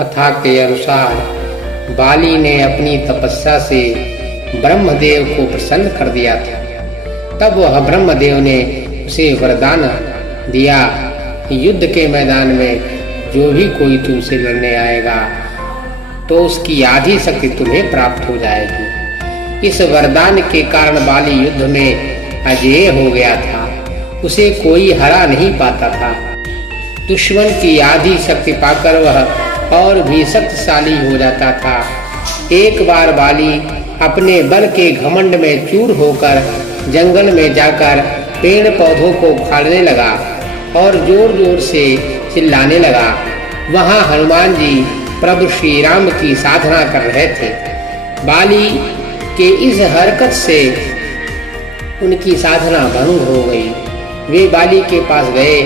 कथा के अनुसार बाली ने अपनी तपस्या से ब्रह्मदेव को प्रसन्न कर दिया था। तब वह ब्रह्मदेव ने उसे वरदान दिया कि युद्ध के मैदान में जो भी कोई तुमसे लड़ने आएगा तो उसकी आधी शक्ति तुम्हें प्राप्त हो जाएगी। इस वरदान के कारण बाली युद्ध में अजेय हो गया था। उसे कोई हरा नहीं पाता था। दुश्मन की आधी शक्ति पाकर वह और भी शक्तिशाली हो जाता था। एक बार बाली अपने बल के घमंड में चूर होकर जंगल में जाकर पेड़ पौधों को उखाड़ने लगा और जोर जोर से चिल्लाने लगा। वहां हनुमान जी प्रभु श्री राम की साधना कर रहे थे। बाली के इस हरकत से उनकी साधना भंग हो गई। वे बाली के पास गए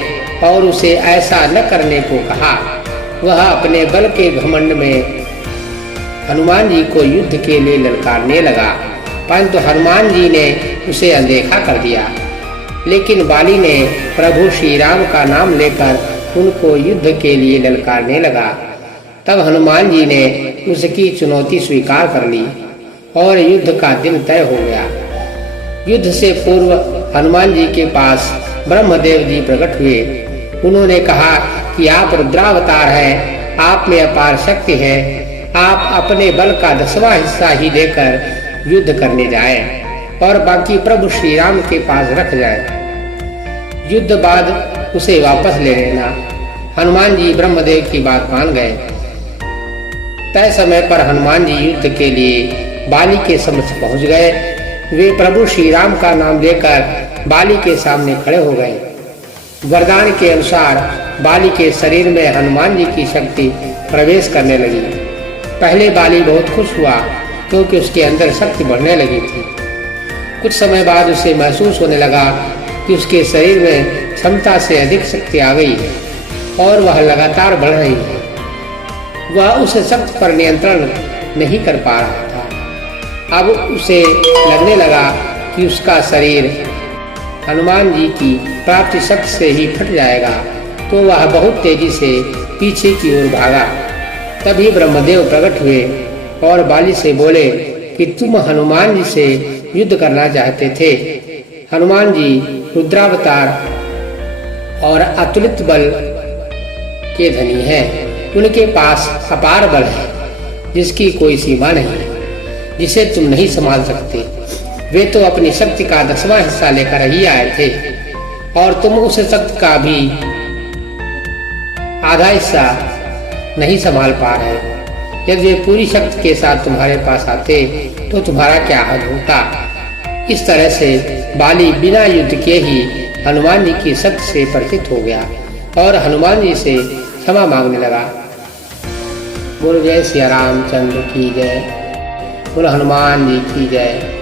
और उसे ऐसा न करने को कहा। वह अपने बल के घमंड में हनुमान जी को युद्ध के लिए ललकारने लगा, परंतु हनुमान जी ने उसे अनदेखा कर दिया। लेकिन बाली ने प्रभु श्री राम का नाम लेकर उनको युद्ध के लिए ललकारने लगा। तब हनुमान जी ने उसकी चुनौती स्वीकार कर ली और युद्ध का दिन तय हो गया। युद्ध से पूर्व हनुमान जी के पास ब्रह्मदेव जी प्रकट हुए। उन्होंने कहा कि आप रुद्रावतार हैं, आप में अपार शक्ति है। आप अपने बल का 10वां हिस्सा ही लेकर युद्ध करने जाएं और बाकी प्रभु श्री राम के पास रख जाएं। युद्ध बाद उसे वापस ले लेना। हनुमान जी ब्रह्मदेव की बात मान गए। तय समय पर हनुमान जी युद्ध के लिए बाली के समक्ष पहुंच गए। वे प्रभु श्री राम का नाम लेकर बाली के सामने खड़े हो गए। वरदान के अनुसार बाली के शरीर में हनुमान जी की शक्ति प्रवेश करने लगी। पहले बाली बहुत खुश हुआ क्योंकि उसके अंदर शक्ति बढ़ने लगी थी। कुछ समय बाद उसे महसूस होने लगा कि उसके शरीर में क्षमता से अधिक शक्ति आ गई है और वह लगातार बढ़ रही है। वह उस शक्ति पर नियंत्रण नहीं कर पा रहा था। अब उसे लगने लगा कि उसका शरीर हनुमान जी की प्राप्ति शक्ति से ही फट जाएगा, तो वह बहुत तेजी से पीछे की ओर भागा। तभी ब्रह्मदेव प्रकट हुए और बाली से बोले कि तुम हनुमान जी से युद्ध करना चाहते थे। हनुमान जी रुद्रावतार और अतुलित बल के धनी हैं। उनके पास अपार बल है जिसकी कोई सीमा नहीं है, जिसे तुम नहीं संभाल सकते। वे तो अपनी शक्ति का 10वां हिस्सा लेकर ही आए थे और तुम उस शक्ति का भी आधा हिस्सा नहीं संभाल पा रहे। यदि वे पूरी शक्ति के साथ तुम्हारे पास आते तो तुम्हारा क्या हाल होता। इस तरह से बाली बिना युद्ध के ही हनुमान जी की शक्ति से परिचित हो गया और हनुमान जी से क्षमा मांगने लगा। बोलो जय सिया रामचंद्र की जय। बोलो हनुमान जी की जय।